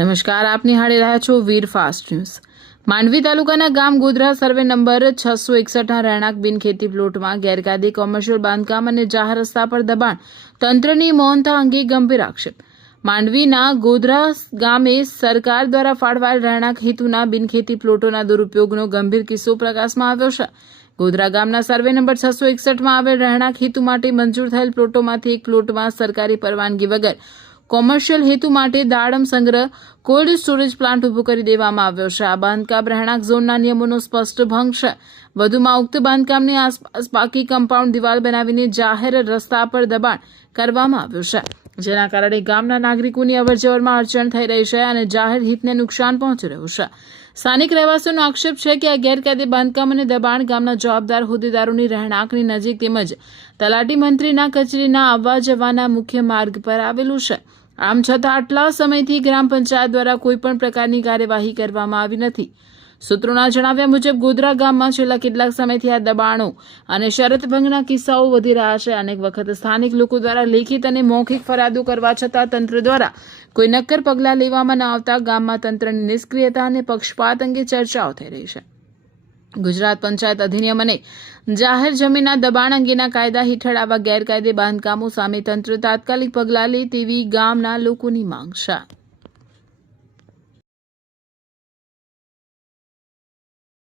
નમસ્કાર, આપ નિહાળી રહ્યા છો વીર ફાસ્ટ ન્યૂઝ। માંડવી તાલુકાના ગામ ગોધરા સર્વે નંબર 661ના રહેણાંક બિનખેતી પ્લોટમાં ગેરકાયદે કોમર્શિયલ બાંધકામ અને જાહેર રસ્તા પર દબાણ, તંત્રની મૌનતા અંગે ગંભીર આક્ષેપ। માંડવીના ગોધરા ગામે સરકાર દ્વારા ફાળવાયેલ રહેણાંક હેતુના બિનખેતી પ્લોટોના દુરુપયોગનો ગંભીર કિસ્સો પ્રકાશમાં આવ્યો છે। ગોધરા ગામના સર્વે નંબર 661માં આવેલ રહેણાંક હેતુ માટે મંજૂર થયેલ પ્લોટોમાંથી એક પ્લોટમાં સરકારી પરવાનગી વગર કોમર્શિયલ હેતુ માટે દાડમ સંગ્રહ કોલ્ડ સ્ટોરેજ પ્લાન્ટ ઉભો કરી દેવામાં આવ્યો છે। આ બાંધકામ રહેણાંક ઝોનના નિયમોનો સ્પષ્ટ ભંગ છે। વધુમાં ઉક્ત બાંધકામની આસપાસ પાકી કમ્પાઉન્ડ દિવાલ બનાવીને જાહેર રસ્તા પર દબાણ કરવામાં આવ્યું છે, જેના કારણે ગામના નાગરિકોની અવરજવરમાં અડચણ થઈ રહી છે અને જાહેર હિતને નુકસાન પહોંચી રહ્યું છે। સ્થાનિક રહેવાસીઓનો આક્ષેપ છે કે આ ગેરકાયદે બાંધકામ અને દબાણ ગામના જવાબદાર હોદ્દેદારોની રહેણાંકની નજીક તેમજ તલાટી મંત્રીના કચેરીના આવવા જવાના મુખ્ય માર્ગ પર આવેલું છે। આમ છતાં આટલા સમયથી ગ્રામ પંચાયત દ્વારા કોઈપણ પ્રકારની કાર્યવાહી કરવામાં આવી નથી। સૂત્રોના જણાવ્યા મુજબ ગોધરા ગામમાં છેલ્લા કેટલાક સમયથી આ દબાણો અને શરત ભંગના કિસ્સાઓ વધી રહ્યા છે। અનેક વખત સ્થાનિક લોકો દ્વારા લેખિત અને મૌખિક ફરિયાદો કરવા છતાં તંત્ર દ્વારા કોઈ નક્કર પગલાં લેવામાં ન આવતા ગામમાં તંત્રની નિષ્ક્રિયતા અને પક્ષપાત અંગે ચર્ચાઓ થઈ રહી છે। ગુજરાત પંચાયત અધિનિયમ અને જાહેર જમીનના દબાણ અંગેના કાયદા હેઠળ આવા ગેરકાયદે બાંધકામો સામે તંત્ર તાત્કાલિક પગલાં લે તેવી ગામના લોકોની માંગ છે।